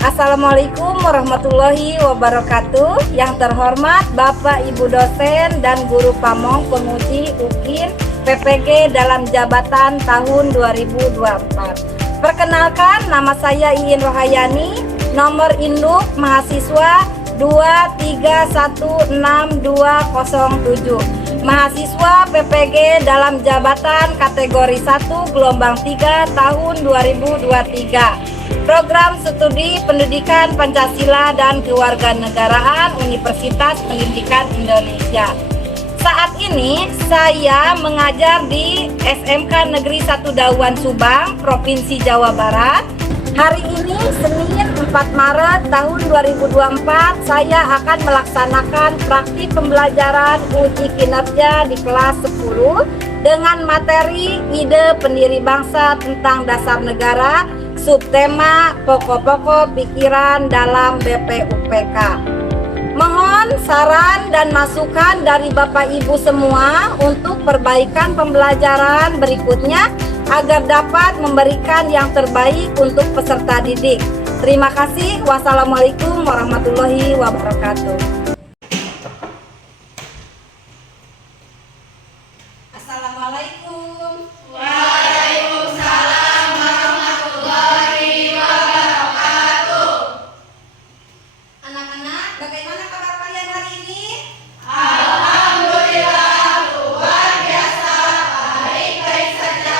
Assalamualaikum warahmatullahi wabarakatuh. Yang terhormat Bapak Ibu dosen dan guru pamong penguji UKIN PPG dalam jabatan tahun 2024. Perkenalkan, nama saya Iin Rohayani, nomor induk mahasiswa 2316207. Mahasiswa PPG dalam jabatan kategori 1 gelombang 3 tahun 2023. Program Studi Pendidikan Pancasila dan Kewarganegaraan Universitas Pendidikan Indonesia. Saat ini saya mengajar di SMK Negeri 1 Dauan Subang, Provinsi Jawa Barat. Hari ini Senin 4 Maret tahun 2024 saya akan melaksanakan praktik pembelajaran uji kinerja di kelas 10 dengan materi ide pendiri bangsa tentang dasar negara, subtema pokok-pokok pikiran dalam BPUPK. Mohon saran dan masukan dari Bapak Ibu semua untuk perbaikan pembelajaran berikutnya agar dapat memberikan yang terbaik untuk peserta didik. Terima kasih. Wassalamualaikum warahmatullahi wabarakatuh. Assalamualaikum. Waalaikumsalam warahmatullahi wabarakatuh. Anak-anak, bagaimana kabar kalian hari ini? Alhamdulillah luar biasa, baik-baik saja.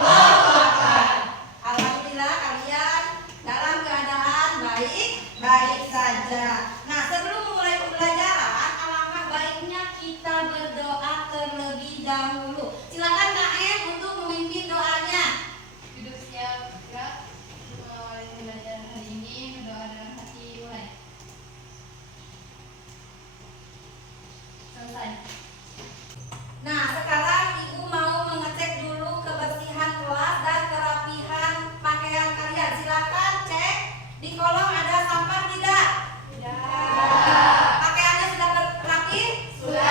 Allahu Akbar. Alhamdulillah kalian dalam keadaan baik-baik saja. Nah, sebelum memulai pembelajaran, alangkah baiknya kita berdoa terlebih dahulu. Silakan Kak Em untuk memimpin doanya. Duduk siap, gerak. Mengawali pembelajaran hari ini, berdoa dalam hati, mulai. Selesai. Nah, sekarang Ibu mau mengecek dulu kebersihan kelas dan kerapihan pakaian kalian. Silakan cek di kolong ada sampah tidak? Pakaiannya sudah rapi? Sudah.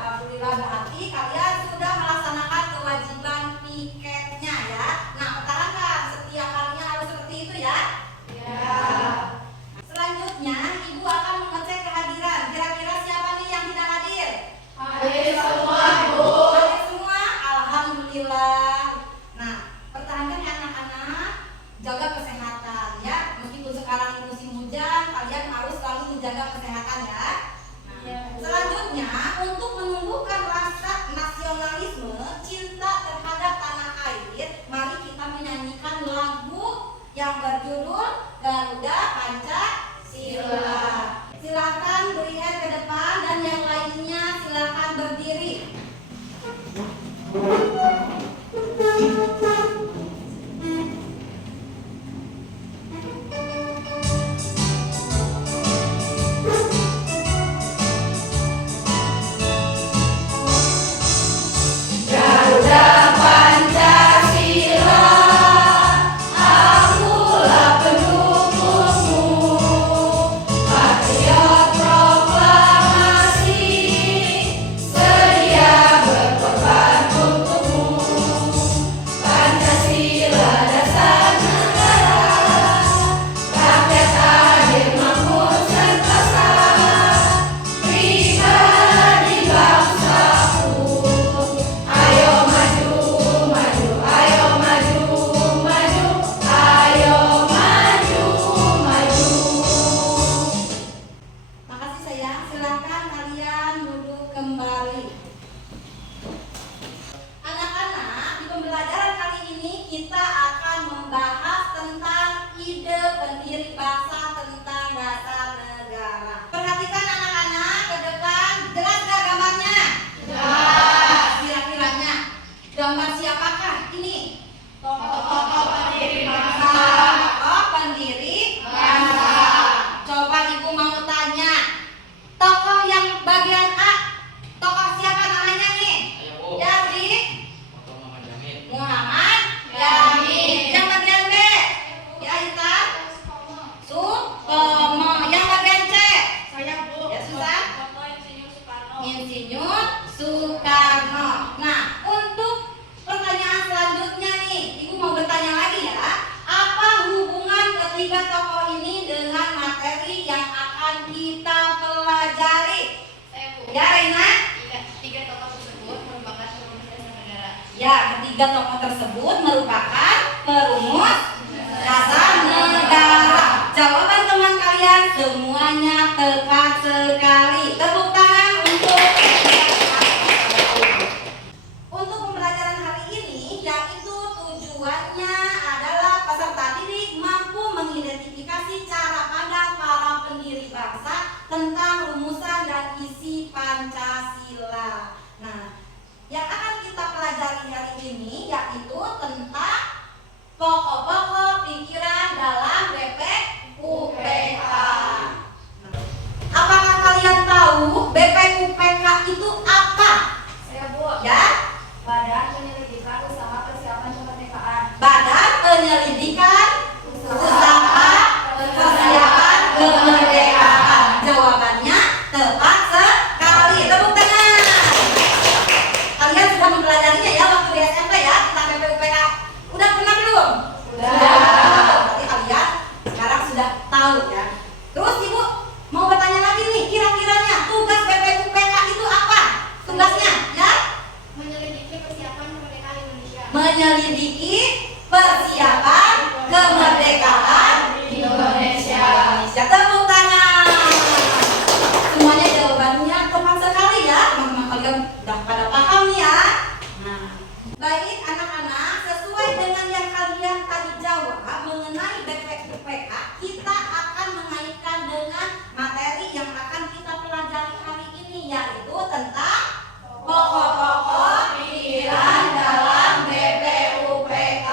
Alhamdulillah, berarti kalian sudah melaksanakan kewajiban piketnya ya. Nah, pertahankan setiap harinya harus seperti itu ya. Ya. Selanjutnya Ibu akan mengecek kehadiran. Kira-kira siapa nih yang tidak hadir? Hadir semua, Bu. Hadir semua? Alhamdulillah. Nah, pertahankan ya anak-anak, jaga kesehatan ya. Meskipun sekarang musim hujan, kalian harus selalu menjaga kesehatan ya. Nah, Iya, Bu. selanjutnya untuk menumbuhkan rasa nasionalisme, cinta terhadap tanah air, mari kita menyanyikan lagu yang berjudul Garuda Pancasila. Silakan beri hand ke depan dan yang lainnya silakan berdiri. Garuda Pancasila, akulah pendukungmu. Patriot proklamasi, sedia berkorban untukmu. Pancasila dasar negara, rakyat adil makmur sentosa, pribadi bangsaku. Ayo maju, maju, ayo maju, maju, ayo maju, maju. Makasih sayang, silakan kalian duduk kembali. Anak-anak, di pembelajaran kali ini kita akan membahas tentang ide pendiri bangsa tentang dasar negara. Perhatikan anak-anak ke depan, jelas gak gambarnya? Jelas. Kira-kiranya gambar siapakah ini? Tokoh-tokoh pendiri bangsa. Tokoh pendiri Bangsa. Coba Ibu mau tanya, tokoh yang bagian A, tokoh siapa namanya nih? Ayo Bu, Jadi Foto Muhammad Jamil. Muhammad Yamin. Yang bagian B, ya Intan Sutomo. Yang bagian C, Saya, Bu. Ya, Susan. Foto Insinyur Soekarno. Insinyur Soekarno. Nah, untuk pertanyaan selanjutnya nih, Ibu mau bertanya lagi ya. Apa hubungan ketiga tokoh Ya, ketiga tokoh tersebut merupakan perumus dasar negara. Jawaban teman kalian semuanya tepat sekali. Tepuk tangan untuk pembelajaran hari ini, yaitu tujuannya adalah peserta didik mampu mengidentifikasi cara pandang para pendiri bangsa tentang rumusan dan isi Pancasila. Nah, yang akan kita pelajari hari ini yaitu tentang pokok-pokok pikiran dalam BPUPK. Apakah kalian tahu BPUPK itu apa? Saya Bu. Ya? Badan Penyelidikan Usaha Persiapan Kemerdekaan. Badan Penyelidikan Usaha Persiapan Kemerdekaan. Jawabannya tepat sekali. Tepuk tangan. Kalian sudah mempelajarinya ya waktu di SMP ya tentang BPUPK. Udah pernah belum? Sudah. Berarti kalian sekarang sudah tahu ya. Terus Ibu mau bertanya lagi nih, kira-kiranya tugas BPUPK itu apa? Tugasnya ya? Menyelidiki persiapan kemerdekaan Indonesia. Menyelidiki persiapan kemerdekaan Indonesia. Tepuk tangan. Semuanya jawabannya tepat sekali ya. Teman-teman kalian udah pada paham nih ya. Nah, baik anak-anak, sesuai dengan yang kalian tadi jawab mengenai BPUPK, kita akan mengaitkan dengan materi yang akan kita pelajari hari ini, yaitu tentang pokok-pokok pikiran dalam BPUPK.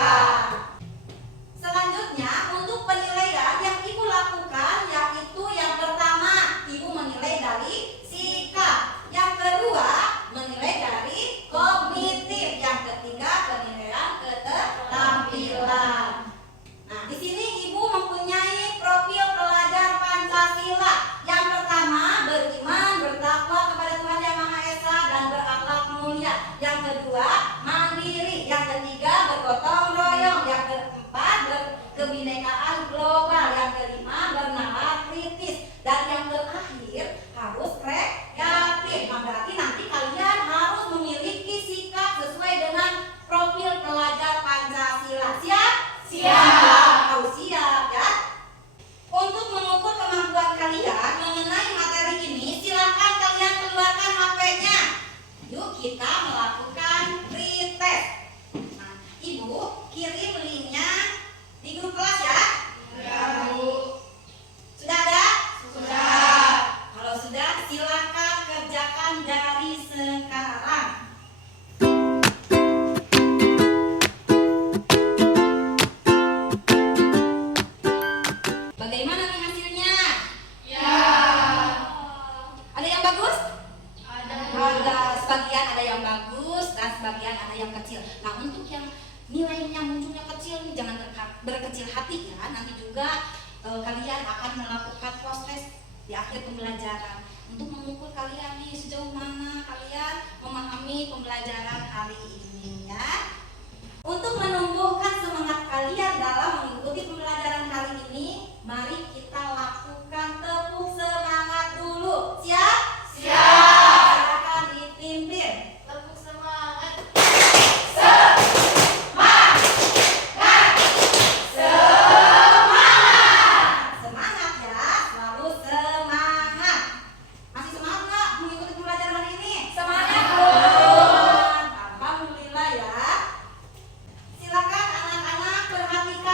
Selanjutnya, untuk penilaian yang Ibu lakukan yaitu yang pertama, Ibu menilai dari sikap. Yang kedua, menilai dari kognitif. Yang ketiga, penilaian keterampilan. Nah, di sini Ibu mempunyai profil pelajar Pancasila. Yang pertama, beriman, bertakwa kepada Tuhan Yang Maha Esa dan berakhlak mulia. Yang kedua, mandiri. Yang ketiga, bergotong royong. Yang keempat, berkebinekaan global. Yang kelima, bernalar kritis. Dan yang terakhir, harus kreatif. Nah, berarti nanti kalian harus memiliki sikap sesuai dengan profil pelajar Pancasila. Siap? Siap. Harus siap ya. Untuk mengukur kemampuan kalian mengenai materi ini, silakan kalian keluarkan HP-nya. Yuk kita melakukan pretest. Nah, Ibu kirim linknya di grup kelas ya. Ya, Bu. Sudah ada? Sudah. Kalau sudah, silakan kerjakan dari sekarang. Bagaimana nih hasilnya? Ya. Ada yang bagus? Ada. Ada sebagian ada yang bagus dan sebagian ada yang kecil. Nah, untuk yang nilainya munculnya kecil nih jangan berkecil hati ya. Nanti juga kalian akan melakukan proses di akhir pembelajaran untuk mengukur kalian nih sejauh mana kalian memahami pembelajaran hari ini ya. Untuk menumbuhkan semangat kalian dalam mengikuti pembelajaran hari ini, mari kita lakukan tepuk semangat dulu. Siap? Siap. Silakan dipimpin. Tepuk semangat. Semangat ya, selalu semangat. Masih semangat nggak mengikuti pembelajaran hari ini? Semangat, Bu. Alhamdulillah ya. Silakan anak-anak perhatikan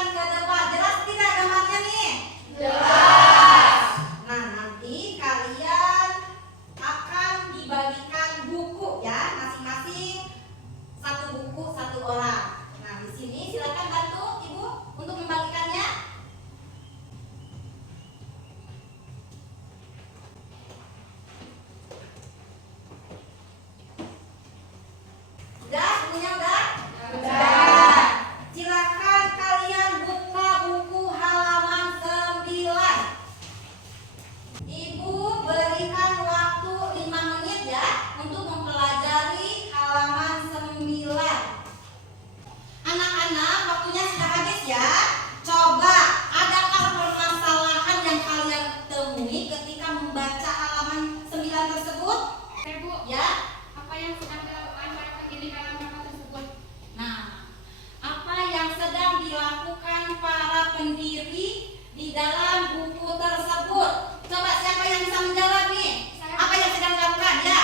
dalam buku tersebut? Coba siapa yang bisa menjawab nih? Apa yang sedang dilakukan ya?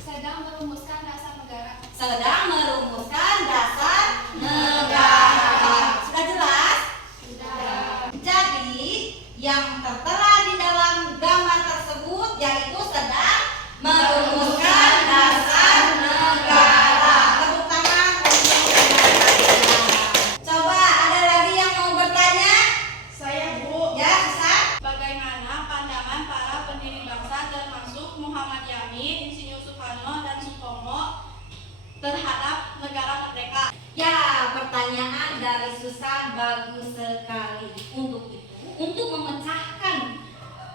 Sedang merumuskan dasar negara. Sedang merumuskan dasar negara. Sudah jelas? Sudah. Jadi yang tertera di dalam gambar tersebut yaitu sedang merumuskan dasar negara. Tepuk tangan untuk negara. Coba ada lagi yang mau bertanya? Saya Bu. Ya, Susan. Bagaimana pandangan para pendiri bangsa termasuk Muhammad Yamin, Insinyur Soekarno dan Sutomo terhadap negara merdeka? Ya, pertanyaan dari Susan bagus sekali. Untuk memecahkan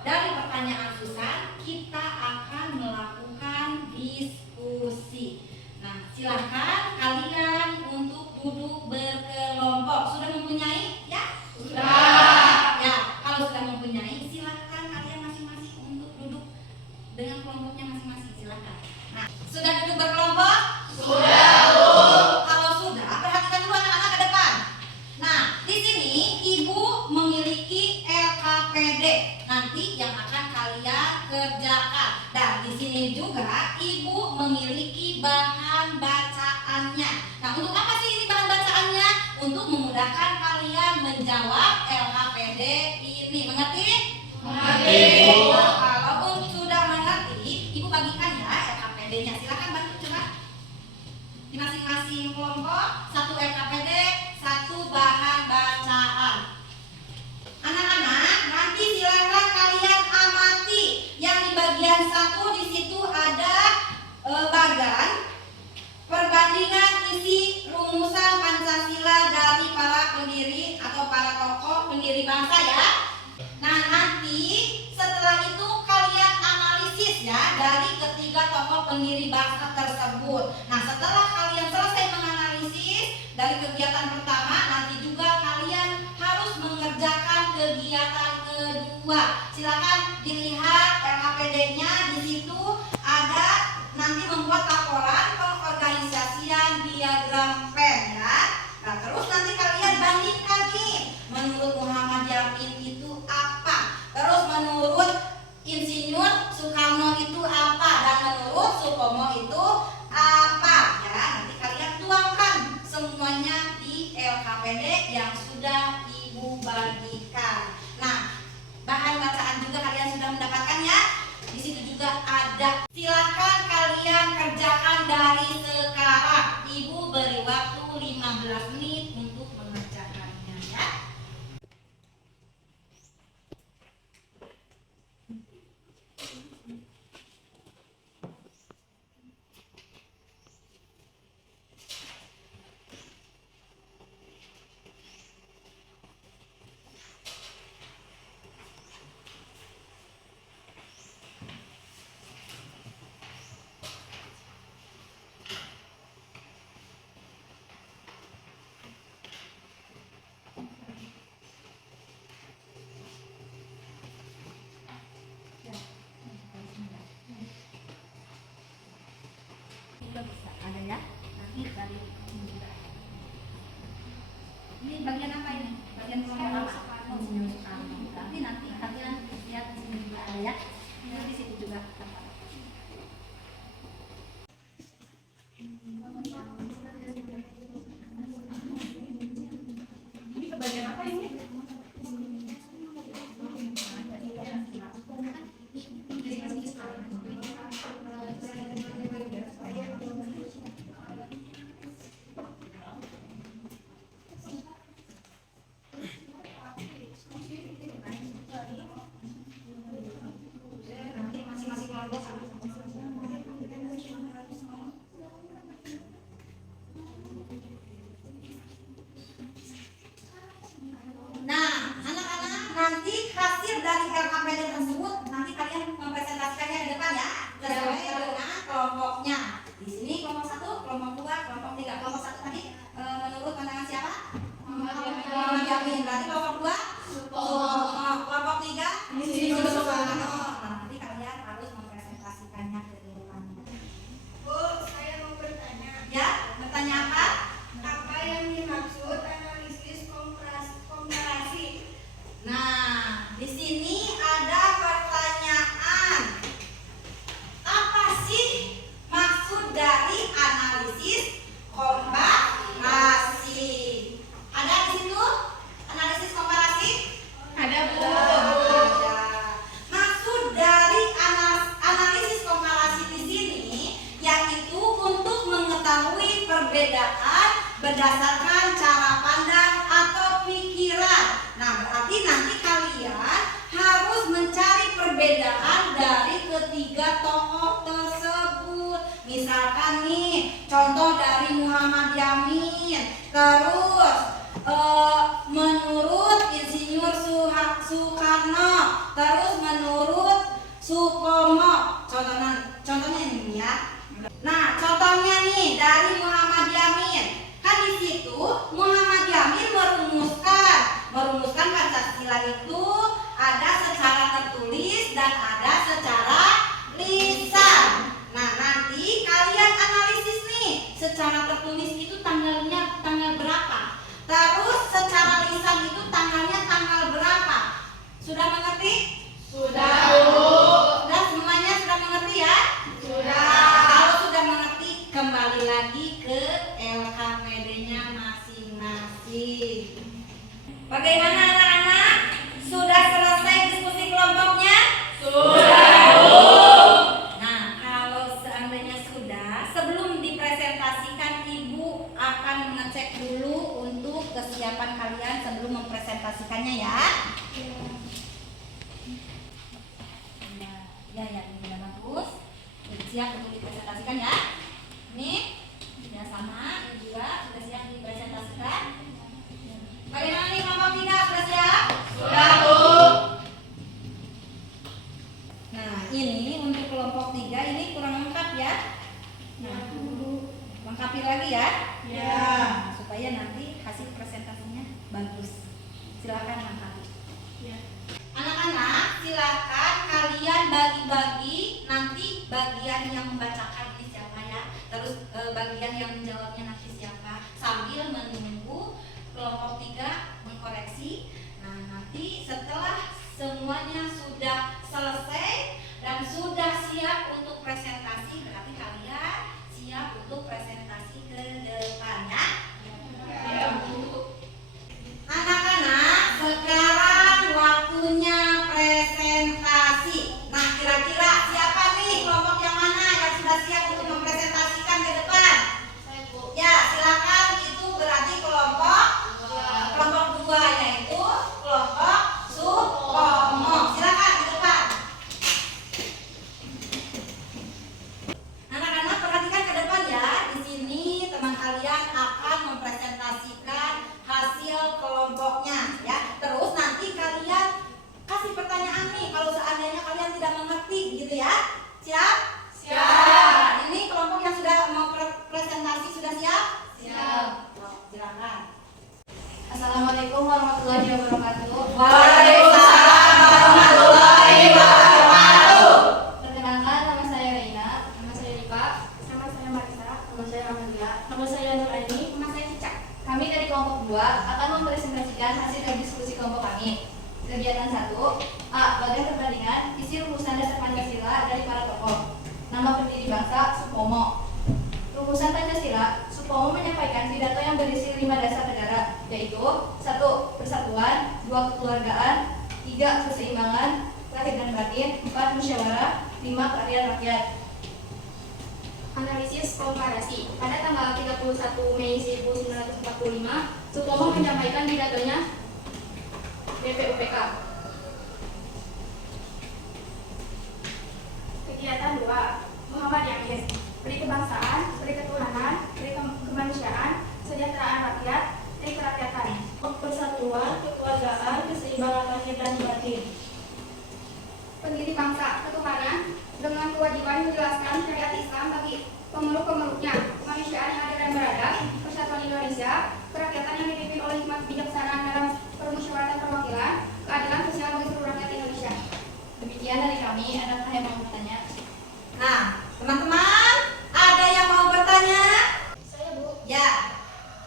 dari pertanyaan Susan, kita akan melakukan diskusi. Nah, silahkan kalian untuk duduk berkelompok. Sudah mempunyai? Ya? Sudah. Ya, kalau sudah mempunyai, silahkan kalian masing-masing untuk duduk dengan kelompoknya masing-masing. Silahkan. Nah, sudah duduk berkelompok? Kalau sudah, perhatikan dulu anak-anak ke depan. Nah, di sini Ibu memiliki LKPD nanti yang akan kalian kerjakan. Dan di sini juga Ibu memiliki bahan bacaannya. Nah, untuk apa sih ini bahan bacaannya? Untuk memudahkan kalian menjawab LKPD ini. Mengerti? Mengerti. Nah, kalau sudah mengerti, Ibu bagikan ya LKPD-nya. Silakan bantu coba. Di masing-masing kelompok satu LKPD, satu bahan bacaan. Anak-anak, nanti silakan kalian amati yang di bagian satu. Di situ ada bagan perbandingan isi rumusan Pancasila dari para pendiri atau para tokoh pendiri bangsa ya. Nah, nanti setelah itu kalian analisis ya dari ketiga tokoh pendiri bangsa tersebut. Nah, setelah kalian selesai menganalisis dari kegiatan pertama, nanti juga kalian harus mengerjakan kegiatan kedua. Silakan dilihat LKPD-nya. Di situ ada nanti membuat laporan pengorganisasian diagram Venn ya. Nah, terus nanti kalian bandingkan nih, menurut Muhammad Yamin itu apa, terus menurut Insinyur Soekarno itu apa, dan menurut Sutomo itu apa ya. Nanti kalian tuangkan semuanya di LKPD yang sudah Ibu bagikan. Nah, bahan bacaan juga kalian sudah mendapatkan ya. Di situ juga ada. Silakan kalian kerjakan dari sekarang. Ibu beri waktu 15 menit untuk mengerjakannya ya. Juga bisa ada ya. Nanti dari ini bagian apa ini? Bagian kelompok apa? Insinyur Soekarno. Nanti kalian lihat di sini juga ada ya. Ini di situ juga tempat. Ini bagian apa ini? Nah, anak-anak, nanti hasil dari LKPD tersebut nanti kalian mempresentasikannya di depan ya, sesuai dengan kelompoknya. Di sini kelompok 1, kelompok 2, kelompok 3. Kelompok 1 tadi menurut pandangan siapa? Muhammad Yamin. Berarti kelompok 2 Sutomo. Kelompok 3 Insinyur Soekarno. Nah, nanti kalian harus mempresentasikannya ke depannya. Bu, saya mau bertanya. Ya, bertanya apa? Apa yang dimaksud analisis komparasi? Nah, Soekarno. Terus menurut Supomo. Contohnya ini ya. Nah, contohnya nih dari Muhammad Yamin. Kan di situ Muhammad Yamin merumuskan Pancasila itu ada secara tertulis dan ada secara lisan. Nah, nanti kalian analisis nih, secara tertulis itu tanggalnya tanggal berapa? Terus secara lisan itu tanggalnya tanggal berapa? Sudah mengerti? Sudah. Sudah semuanya sudah mengerti ya? Sudah. Kalau sudah mengerti, kembali lagi ke LKPD-nya masing-masing. Bagaimana anak-anak? Sudah selesai diskusi kelompoknya? Sudah. Nah, kalau seandainya sudah, sebelum dipresentasikan Ibu akan mengecek dulu untuk kesiapan kalian sebelum mempresentasikannya ya. Ya, ini sudah bagus. Siap untuk dipresentasikan ya. Ini sudah sama, ini juga sudah siap dipresentasikan. Bagaimana nih kelompok 3, sudah siap? Sudah, Bu. Nah, ini untuk kelompok 3 ini kurang lengkap ya. Nah, lengkapi lagi ya. Ya. Nah, supaya nanti hasil presentasinya bagus. Silakan lengkapi. Ya. Anak-anak, silakan kalian bagi-bagi nanti bagian yang membacakan ini siapa ya. Terus bagian yang menjawabnya nanti siapa. Sambil menunggu kelompok 3 mengkoreksi. Nah, nanti setelah semuanya sudah selesai dan sudah siap untuk presentasi, berarti kalian siap untuk presentasi ke depannya. Ya, Bu. Anak-anak, sekarang waktunya presentasi. Nah, kira-kira siapa nih kelompok yang mana yang sudah siap untuk mempresentasikan ke depan? Saya, Bu. Ya, silakan. Itu berarti kelompok 2, yaitu kelompok Supomo. Silakan ke depan. Anak-anak perhatikan ke depan ya. Di sini teman kalian akan mempresentasikan hasil kelompoknya ya. Terus nanti kalian kasih pertanyaan nih kalau seandainya kalian tidak mengerti gitu ya. Siap? Siap. Nah, ini kelompok yang sudah mau presentasi sudah siap? Siap. Silakan. Assalamualaikum warahmatullahi wabarakatuh. Waalaikumsalam warahmatullahi wabarakatuh. Perkenalkan, nama saya Reina, nama saya Rifa, nama saya Marisa, nama saya Amalia, nama saya Nuraini, nama saya Cicak. Kami dari kelompok 2 akan mempresentasikan hasil dari diskusi kelompok kami. Kegiatan 1, A. Bagian perbandingan isi rumusan dasar Pancasila dari para tokoh. Nama pendiri bangsa Supomo. Rumusan Pancasila, Supomo menyampaikan pidato yang berisi 5 dasar negara, yaitu 1. Persatuan, 2. Kekeluargaan, 3. Keseimbangan, lahir dan batin, 4. Musyawarah, 5. Keadilan rakyat. Analisis komparasi. Pada tanggal 31 Mei 1945, Supomo menyampaikan pidatonya BPUPK. Kegiatan 2, Muhammad Yamin. Beri kebangsaan, beri ketuhanan, beri kemanusiaan, kesejahteraan rakyat, beri kerakyatan. Persatuan, kekeluargaan, keseimbangan lahir dan batin. Pendiri bangsa, ketuhanan, dengan kewajiban menjelaskan syariat Islam bagi pemeluk-pemeluknya, kemanusiaan yang adil dan beradab, persatuan Indonesia, kerakyatan yang dipimpin oleh hikmat bijaksanaan dalam permusyawaratan perwakilan, keadilan sosial bagi seluruh rakyat Indonesia. Demikian dari kami. Adakah yang mau bertanya? Nah, teman-teman, ada yang mau bertanya? Saya, Bu. Ya.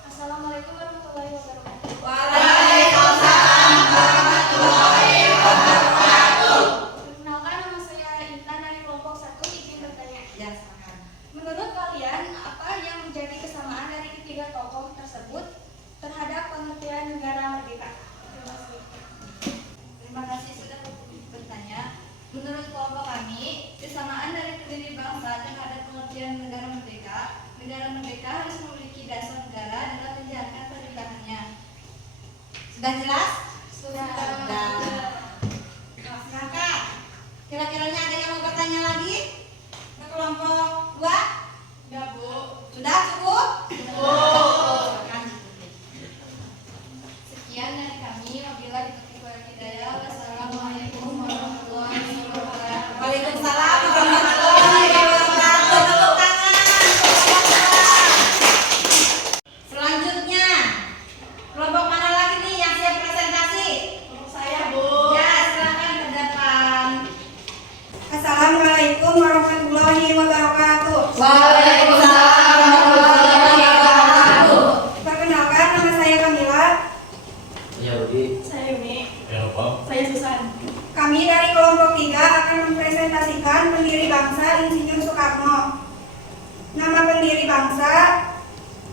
Assalamualaikum warahmatullahi wabarakatuh. Waalaikumsalam warahmatullahi wabarakatuh. Perkenalkan, nama saya Intan dari kelompok 1, izin bertanya. Ya, silakan. Menurut kalian, apa yang menjadi kesamaan dari ketiga tokoh tersebut terhadap pengertian negara merdeka? Terima kasih. Terima kasih sudah bertanya. Menurut kelompok kami, kesamaan dari pendiri bangsa terhadap pengertian negara merdeka harus memiliki dasar negara dalam menjalankan pernikahannya. Sudah jelas? Sudah. Sudah. Nah, silakan. Kira-kiranya ada yang mau bertanya lagi? Ke kelompok 2? Ya, Bu. Sudah cukup? Silakan. Sekian dari kami. Apabila diterima hidayah. Wassalamualaikum warahmatullahi wabarakatuh. Waalaikumsalam warahmatullahi wabarakatuh. Tepuk tangan. Selanjutnya, kelompok mana lagi nih yang siap presentasi? Saya, Bu. Ya, silakan ke depan. Assalamualaikum warahmatullahi wabarakatuh. Waalaikumsalam warahmatullahi wabarakatuh. Perkenalkan, nama saya Kamila. Ya, Budi. Saya Yuni. Ya, Pak. Saya Susan. Kami dari kelompok 3 akan mempresentasikan pendiri bangsa Insinyur Soekarno. Nama pendiri bangsa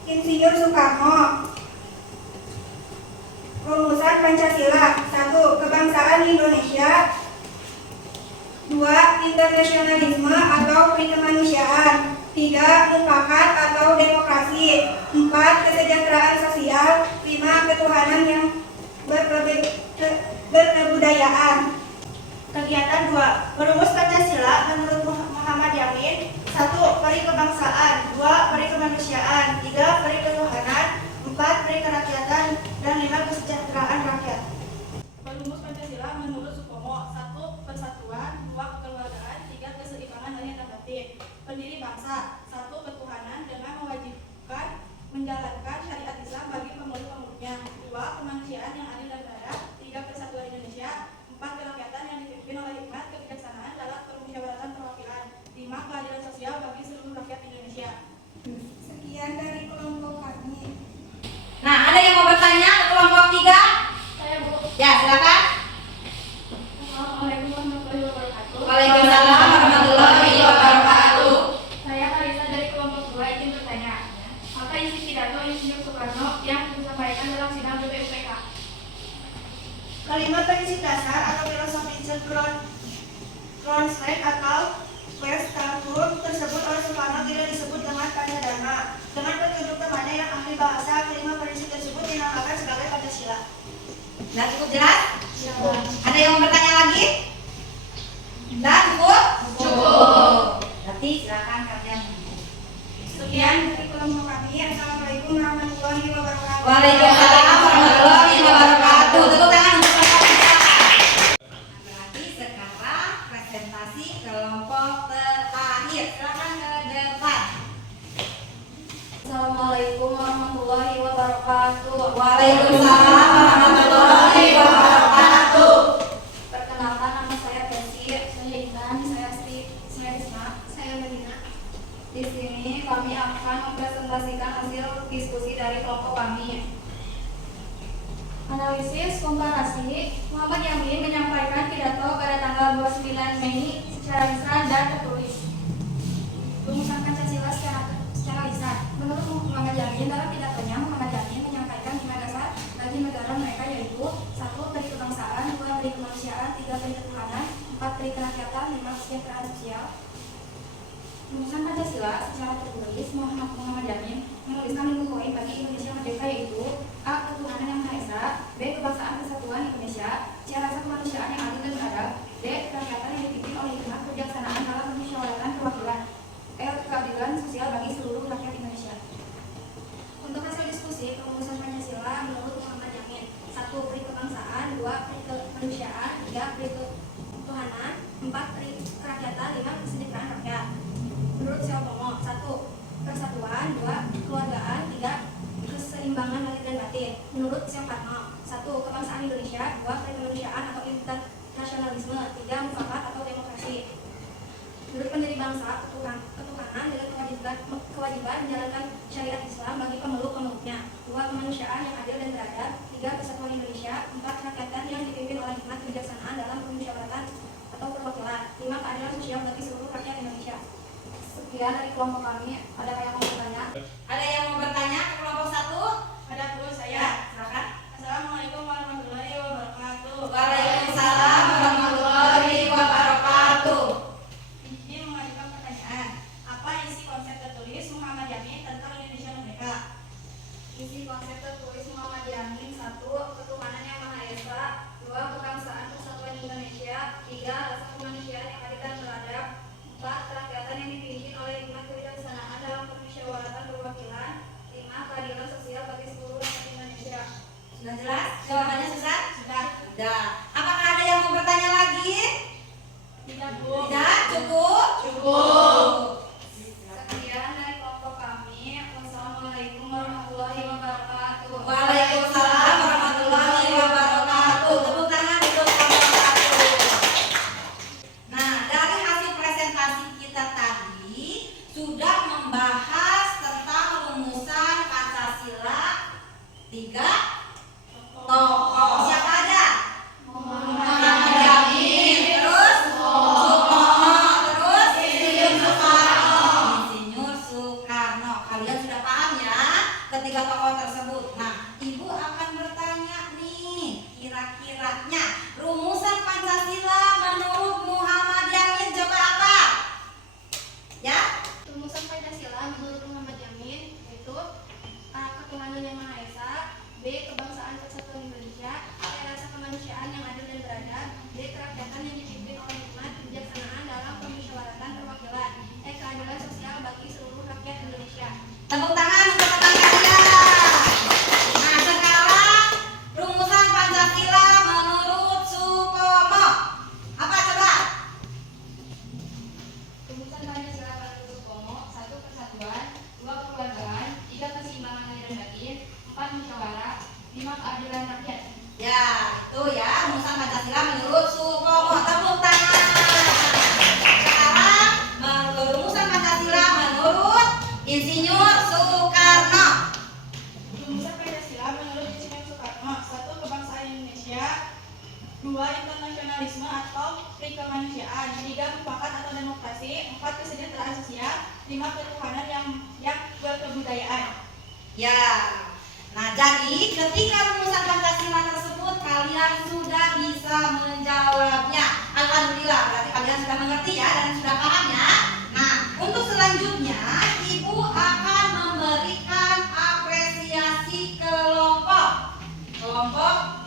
Insinyur Soekarno. Rumusan Pancasila. 1. Kebangsaan Indonesia. 2. Internasionalisme atau kemanusiaan. 3. Mufakat atau demokrasi. 4. Kesejahteraan sosial. 5. Ketuhanan yang berkebudayaan. Kegiatan 2. Merumus Pancasila menurut Muhammad Yamin. 1. Peri kebangsaan. 2. Peri kemanusiaan. 3. Peri ketuhanan. 4. Peri kerakyatan. Dan 5. Kesejahteraan rakyat. Merumus Pancasila menurut Supomo. 1. Persatuan. 2. Kekeluargaan. 3. Keseimbangan lahir dan batin. Pendiri bangsa. 1. Ketuhanan dengan mewajibkan menjalankan syariat Islam bagi pemeluk-pemeluknya. 2. Kemanusiaan yang adil dan beradab. 3. Persatuan Indonesia. 4. Kerakyatan yang dipimpin oleh hikmat kebijaksanaan dalam permusyawaratan perwakilan. 5. Keadilan sosial bagi seluruh rakyat Indonesia. Sekian dari kelompok kami. Nah, ada yang mau bertanya ke kelompok 3? Saya, Bu. Ya, silakan. Assalamualaikum warahmatullahi wabarakatuh. Waalaikumsalam warahmatullahi wabarakatuh. Saya Kalisa dari kelompok 2 izin bertanya. Apa isi pidato Insinyur Soekarno yang disampaikan dalam sidang BPUPK? Kalimat prinsip dasar atau filosofi Kronstein atau Westerburg tersebut oleh Soekarno tidak disebut dengan Pancadharma. Dengan petunjuk temannya yang ahli bahasa, kelima prinsip tersebut dinamakan sebagai Pancasila. Nah, cukup jelas? Ada yang mau bertanya lagi? Nah, cukup? Cukup. Berarti silakan kalian. Sekian dari kelompok kami. Assalamualaikum warahmatullahi wabarakatuh. Waalaikumsalam warahmatullahi wabarakatuh. Tepuk tangan untuk kelompok 3. Berarti sekarang presentasi kelompok terakhir. Silakan ke depan. Assalamualaikum warahmatullahi wabarakatuh. Waalaikumsalam warahmatullahi wabarakatuh. Perkenalkan, nama saya Desi, saya Intan, saya Sri, saya Risma, saya Medina. Di sini kami akan mempresentasikan hasil diskusi dari kelompok kami. Analisis komparasi. Muhammad Yamin menyampaikan pidato pada tanggal 29 Mei secara lisan dan tertulis. Rumusan Pancasila secara lisan. Menurut Muhammad Yamin, dalam pidatonya Muhammad Yamin menyampaikan 5 dasar bagi negara mereka, yaitu 1. Peri kebangsaan, 2. Peri kemanusiaan, 3. Peri ketuhanan, 4. Peri kerakyatan, 5. Kesejahteraan sosial. Rumusan Pancasila secara tertulis, Muhammad Yamin menuliskan 5 poin bagi Indonesia merdeka, yaitu A. Ketuhanan yang Maha Esa, B. Kebangsaan Kesatuan Indonesia, C. Rasa kemanusiaan yang adil dan beradab, D. Kerakyatan yang dipimpin oleh hikmat kebijaksanaan dalam permusyawaratan perwakilan, E. Keadilan sosial bagi seluruh rakyat Indonesia. Untuk hasil diskusi, perumusan Pancasila menurut Muhammad Yamin: 1. Peri kebangsaan, 2. Peri kemanusiaan, 3. Peri ketuhanan, 4. Peri kerakyatan, 5. Kesejahteraan rakyat. Menurut Supomo: 1. Persatuan, 2. Kekeluargaan, 3. Keseimbangan lahir dan batin. Menurut Soekarno: 1. Kebangsaan Indonesia, 2. Peri kemanusiaan atau internasionalisme, 3. Mufakat atau demokrasi. Menurut pendiri bangsa, ketuhanan dengan kewajiban menjalankan syariat Islam bagi pemeluk-pemeluknya. 2. Kemanusiaan yang adil dan beradab. 3. Persatuan Indonesia. 4. Kerakyatan yang dipimpin oleh hikmat kebijaksanaan dalam permusyawaratan atau perwakilan. 5. Keadilan sosial bagi seluruh rakyat Indonesia. Sekian dari kelompok kami. Ada yang mau bertanya? Ada yang mau bertanya ke kelompok 1? Ada Bu, saya. Ya, silakan. Assalamualaikum warahmatullahi wabarakatuh. Waalaikumsalam warahmatullahi wabarakatuh. Izin mengajukan pertanyaan. Apa isi konsep tertulis Muhammad Yamin tentang Indonesia merdeka? Isi konsep tertulis Muhammad Yamin: 1. Ketuhanan yang Maha Esa, 2. Kebangsaan Persatuan Indonesia, 3. Rasa kemanusiaan yang adil dan beradab, 4. Kerakyatan yang dipimpin oleh hikmat kebijaksanaan dalam permusyawaratan perwakilan, 5. Keadilan sosial bagi seluruh rakyat Indonesia. Sudah jelas? Jawabannya Susan? Sudah. Apa Tidak cukup? Cukup. Sekian dari kelompok kami. Wassalamualaikum warahmatullahi wabarakatuh. Waalaikumsalam warahmatullahi wabarakatuh. Tepuk tangan untuk kelompok 1. Nah, dari hasil presentasi kita tadi sudah membahas tentang rumusan Pancasila 3 tokoh. Siapa aja? Muhammad Yamin, terus Soekarno, terus Insinyur Soekarno. Kalian sudah paham ya ketiga tokoh tersebut. Nah, Ibu akan bertanya nih, kira-kiranya rumusan Pancasila menurut Muhammad Yamin coba apa? Ya? Rumusan Pancasila menurut Muhammad Yamin yaitu A. Ketuhanan yang Maha Esa, B. Kebangsaan Persatuan Indonesia, C. Rasa kemanusiaan yang adil dan beradab, D. Kerakyatan yang dipimpin oleh hikmat kebijaksanaan dalam permusyawaratan perwakilan, E. Keadilan sosial bagi seluruh rakyat Indonesia. Tepuk tangan untuk teman kalian. Nah, sekarang rumusan Pancasila menurut Supomo. Apa coba? Rumusan Pancasila menurut Supomo: 1. Persatuan, 2. Kekeluargaan, 3. Keseimbangan lahir dan batin, 4. Musyawarah, 5. Keadilan rakyat. Ya, itu ya rumusan Pancasila menurut Supomo. Tepuk tangan. Sekarang rumusan Pancasila menurut Insinyur Soekarno. Rumusan Pancasila menurut Insinyur Soekarno: 1. Kebangsaan Indonesia, 2. Internasionalisme atau perikemanusiaan, 3. Mufakat atau demokrasi, 4. Kesejahteraan sosial, 5. Ketuhanan yang berkebudayaan. Ya. Nah, jadi ketika rumusan Pancasila tersebut kalian sudah bisa menjawabnya. Alhamdulillah, berarti kalian sudah mengerti ya dan sudah paham ya. Nah, untuk selanjutnya Ibu akan memberikan apresiasi kelompok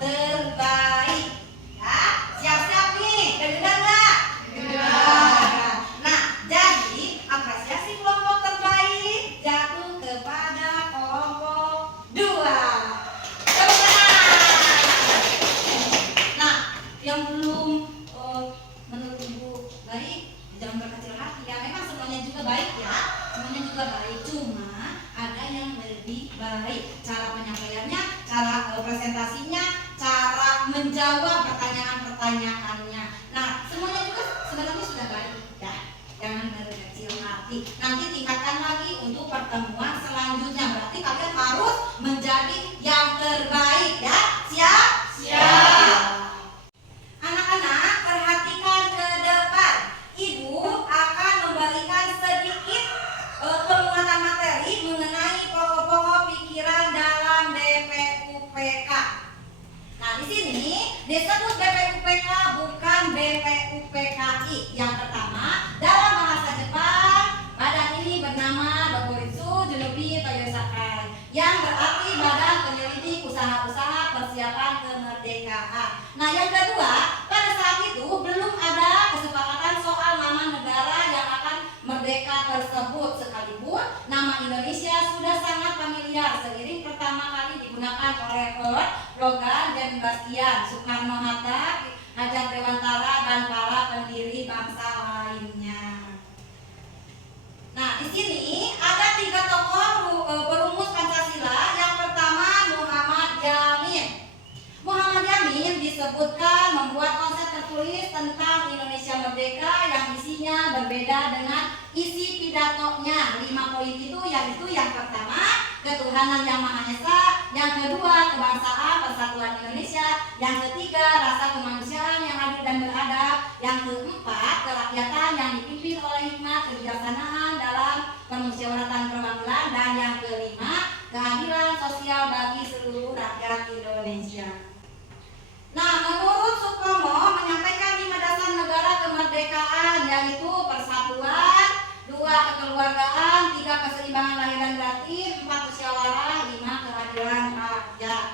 terbaik. Ya, siap-siap nih, kedengar nggak? Kedengar. Nah, jadi apresiasi kelompok terbaik jatuh kepada kelompok 2. Tepuk tangan. Nah, yang belum menurut Ibu baik, jangan berkecil hati ya. Memang semuanya juga baik ya, semuanya juga baik. Cuma ada yang lebih baik. Cara penyampaiannya, cara presentasinya, cara menjawab pertanyaan-pertanyaannya. Nah, semuanya juga sebenarnya sudah baik ya. Jangan berkecil hati. Nanti tingkatkan lagi untuk pertemuan selanjutnya. Berarti kalian harus menjadi yang terbaik ya. Siap? Siap. Anak-anak, perhatikan ke depan. Ibu akan memberikan sedikit penguatan materi mengenai pokok-pokok pikiran dalam BPUPK. Nah, di sini disebut BPUPK bukan BPUPKI. Yang pertama, dalam bahasa Jepang, badan ini bernama Dokuritsu Junubi Toyosakai, yang berarti Badan Penyelidik Usaha-usaha Persiapan Kemerdekaan. Nah, yang kedua, pada saat itu belum ada kesepakatan soal nama negara yang akan merdeka tersebut, sekalipun nama Indonesia sudah sangat familiar seiring pertama kali digunakan oleh Logan dan Bastian, Soekarno-Hatta, Hajar Dewantara, dan para pendiri bangsa lainnya. Nah, di sini ada 3 tokoh perumus Pancasila. Yang pertama, Muhammad Yamin. Muhammad Yamin disebutkan membuat konsep tertulis tentang Indonesia Merdeka yang isinya berbeda dengan isi pidatonya. 5 poin itu yaitu yang pertama, ketuhanan yang Maha Esa, yang kedua, kebangsaan persatuan Indonesia, yang ketiga, rasa kemanusiaan yang adil dan beradab, yang keempat, kerakyatan yang dipimpin oleh hikmat kebijaksanaan dalam permusyawaratan perwakilan, dan yang kelima, keadilan sosial bagi seluruh rakyat Indonesia. Nah, menurut Supomo menyampaikan 5 dasar negara kemerdekaan, yaitu persatuan, 2 kekeluargaan, 3 keseimbangan lahir dan batin, 4 musyawarah, 5 keadilan rakyat.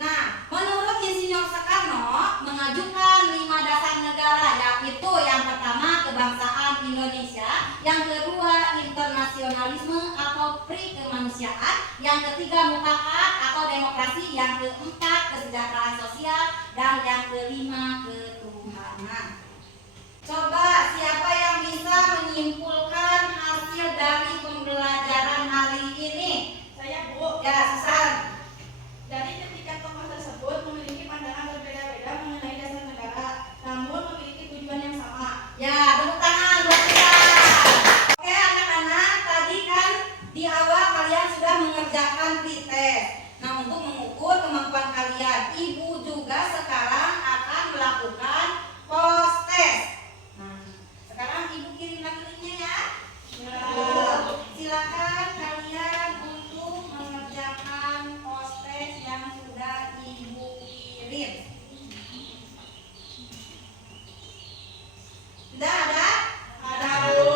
Nah, menurut Insinyur Soekarno mengajukan 5 dasar negara, yaitu yang pertama kebangsaan Indonesia, yang kedua internasionalisme atau perikemanusiaan, yang ketiga mufakat atau demokrasi, yang keempat kesejahteraan sosial, dan yang kelima ketuhanan. Coba siapa yang bisa menyimpulkan hasil dari pembelajaran hari ini? Saya, Bu. Ya, Susan. Dari ketiga tokoh tersebut memiliki pandangan berbeda-beda mengenai dasar negara, namun memiliki tujuan yang sama. Ya, tepuk tangan buat kita. Oke anak-anak, tadi kan di awal kalian sudah mengerjakan pretest. Nah, untuk mengukur kemampuan kalian, Ibu juga sekarang akan melakukan post test. Nah, sekarang Ibu kirim lagi linknya ya. Silakan kalian untuk mengerjakan post test yang sudah Ibu kirim. Sudah ada? Ada, Bu.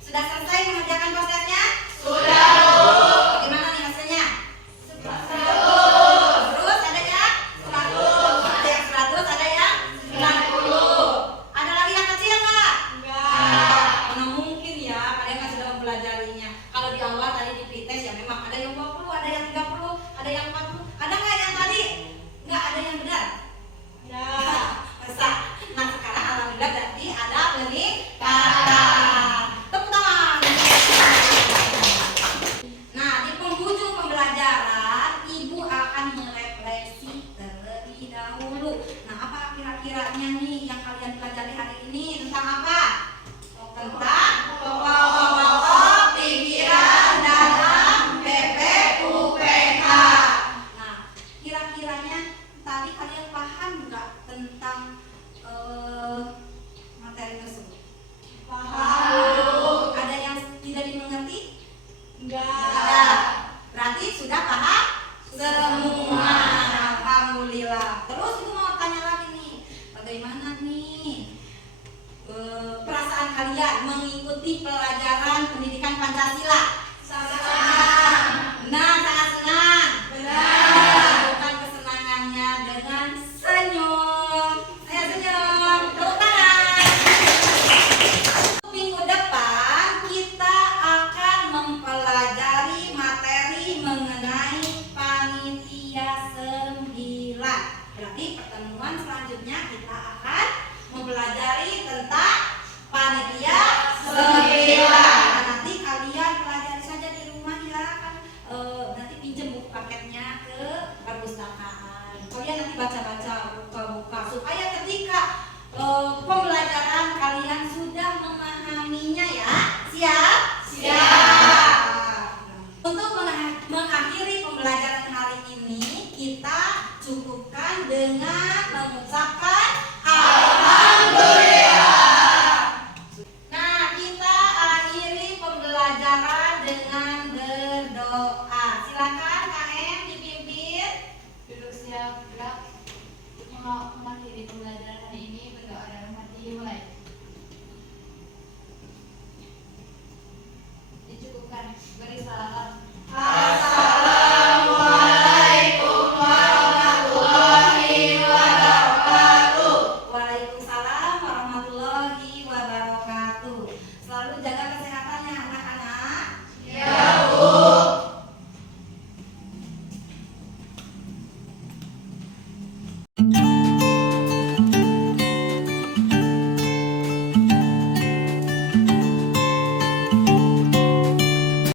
Sudah selesai mengerjakan postnya? Sudah, Bu. Bagaimana nih hasilnya? 100. Terus ada yang 100. Ada yang 100, ada yang 90. Ada lagi yang kecil nggak? Enggak. Mana mungkin ya, kalian kan sudah mempelajarinya. Kalau di awal tadi di pretest ya memang ada yang 20, ada yang 30, ada yang 40. Ada nggak yang tadi? Nggak ada yang benar? Ya. Masa? Nah, sekarang alhamdulillah berarti ada peningkatan. Tepuk tangan. Nah, di penghujung pembelajaran, Ibu akan merefleksi terlebih dahulu. Nah, apa kira-kiranya nih yang kalian pelajari hari ini tentang apa? Tentang pokok-pokok pikiran dalam PPUPH. Nah, kira-kiranya tadi kalian paham nggak tentang materi tersebut? Paham. Ada yang tidak dimengerti? Enggak. Ada. Berarti sudah paham semua. Alhamdulillah. Terus Ibu mau tanya lagi nih, bagaimana nih perasaan kalian mengikuti pelajaran pendidikan Pancasila? Senang. Nah, sangat senang. Benar. Lakukan kesenangannya dengan senyum. Ayo senyum. Tepuk tangan. Minggu depan kita akan mempelajari materi mengenai panitia 9. Berarti pertemuan selanjutnya kita akan mempelajari tentang panitia 9. Nah, nanti kalian pelajari saja di rumah ya kan. Nanti pinjam buku paketnya ke perpustakaan. Kalian nanti baca-baca, buka-buka supaya ketika pembelajaran kalian sudah memahaminya ya. Siap? Siap. Untuk mengakhiri pembelajaran hari ini, kita cukupkan dengan mengucapkan alhamdulillah. Nah, kita akhiri pembelajaran dengan berdoa. Silakan KM dipimpin. Duduk siap, gerak. Mengakhiri pembelajaran hari ini berdoa.